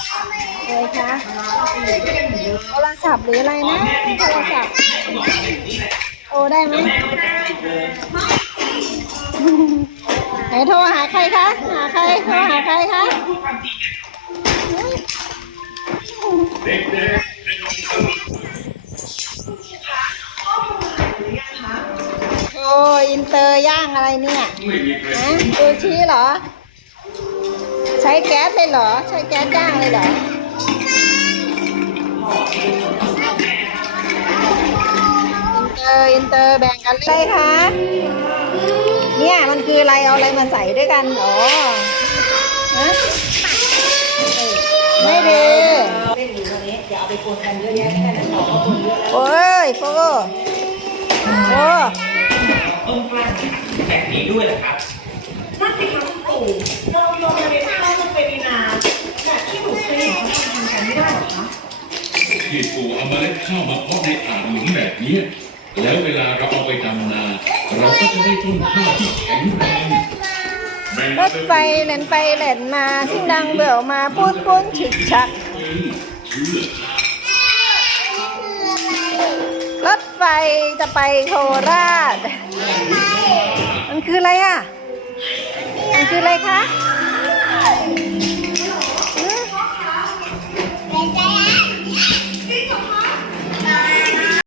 อะไรคะโทรศัพท์หรืออะไรนะโทรศัพท์โอ้ได้ไหมไหนโทรหาใครคะหาใครโทรหาใครคะโอ้อินเตอร์ย่างอะไรเนี่ยฮะซูชิเหรอ ใช้แก๊สเลยเหรอ ใช้แก๊สย่างเลยเหรออินเตอร์อินเตอร์แบ่งกันเลยคะเนี่ยมันคืออะไรเอาอะไรมาใส่ด้วยกันอ๋อฮะไม่ดีเล่นอยู่วันนี้อย่าเอาไปกวนกันเยอะแยะแค่นั้นเราก็คนเยอะแล้วโอ้ยโฟโก้โอ้ต้นกล้าแบบนี้ด้วยเหรอครับ นั่นสิคะคุณปู่เราโยนมาในข้าวมันเป็นนาแบบที่หนูเคยเห็นเขาทำกันไม่ได้หรอคะ ที่ปลูกเอาเมล็ดข้าวมาเพาะในอ่างหลุมแบบนี้ แล้วเวลาเราเอาไปดำนา เราก็จะได้ต้นข้าวที่แข็งแรงรถไฟเล่นไปเล่นมาสิ่งดังเบื่อมาพูดปุ้นฉึกชักรถไฟจะไปโคราช มันคืออะไรอะ มันคืออะไรคะ